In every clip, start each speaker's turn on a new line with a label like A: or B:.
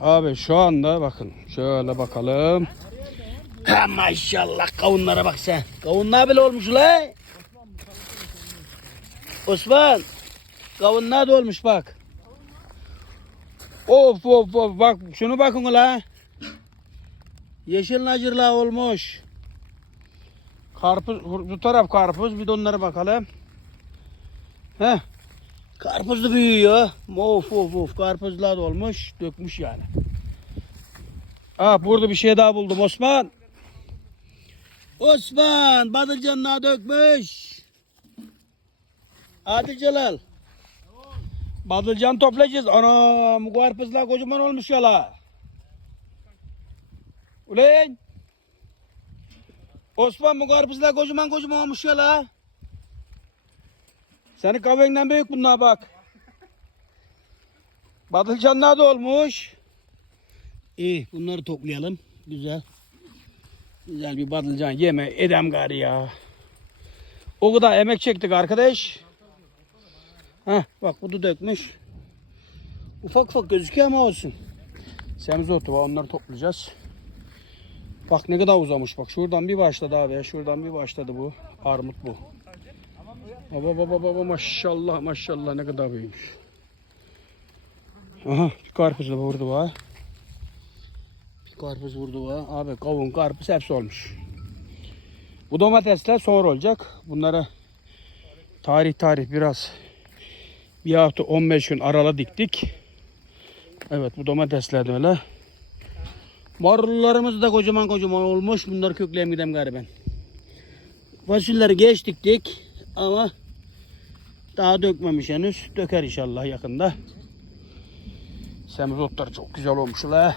A: Abi şu anda bakın şöyle bakalım. Ha maşallah kavunlara bak sen. Kavunlar bile olmuş la. Osman. Kavunlar da olmuş bak. Of of of bak şunu bakın la. Yeşil nacırla olmuş. Karpuz bu taraf karpuz bir de onlara bakalım. Heh. Karpuz da büyüyor. Of of of karpuzlar olmuş. Dökmüş yani. Ah burada bir şey daha buldum Osman. Osman badılcanlar dökmüş. Hadi Celal. Badılcan toplayacağız. Ana bu karpuzlar kocaman olmuş ya la. Ulan. Osman bu karpuzlar kocaman kocaman olmuş ya la. Senin kahvenden büyük bunlar bak. Badılcanlar da olmuş. İyi bunları toplayalım. Güzel. Güzel bir badılcan yeme edem gari ya. O kadar emek çektik arkadaş. Heh, bak bu da dökmüş. Ufak ufak gözüküyor ama olsun. Semizotu var onları toplayacağız. Bak ne kadar uzamış bak. Şuradan bir başladı abi. Şuradan bir başladı bu. Armut bu. Baba baba baba maşallah maşallah ne kadar büyümüş. Aha bir karpuz da vurdu var. Bir karpuz vurdu var. Abi kavun karpuz hepsi olmuş. Bu domatesler sonra olacak. Bunları tarih tarih biraz bir hafta 15 gün arala diktik. Evet bu domatesler de öyle. Marullarımız da kocaman kocaman olmuş. Bunları kökleyeyim gideyim gari ben. Fasulyeleri geç diktik ama daha dökmemiş henüz. Döker inşallah yakında. Semizotlar çok güzel olmuş la.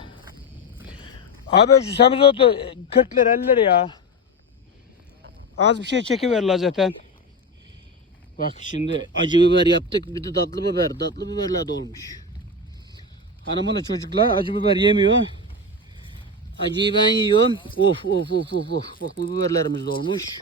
A: Abi şu semizotu 40 lira 50 lira ya. Az bir şey çekiver la zaten. Bak şimdi acı biber yaptık bir de tatlı biber. Tatlı biberler de olmuş. Hanımla çocuklar acı biber yemiyor. Acıyı ben yiyorum. Of of of of of. Bak bu biberlerimiz de olmuş.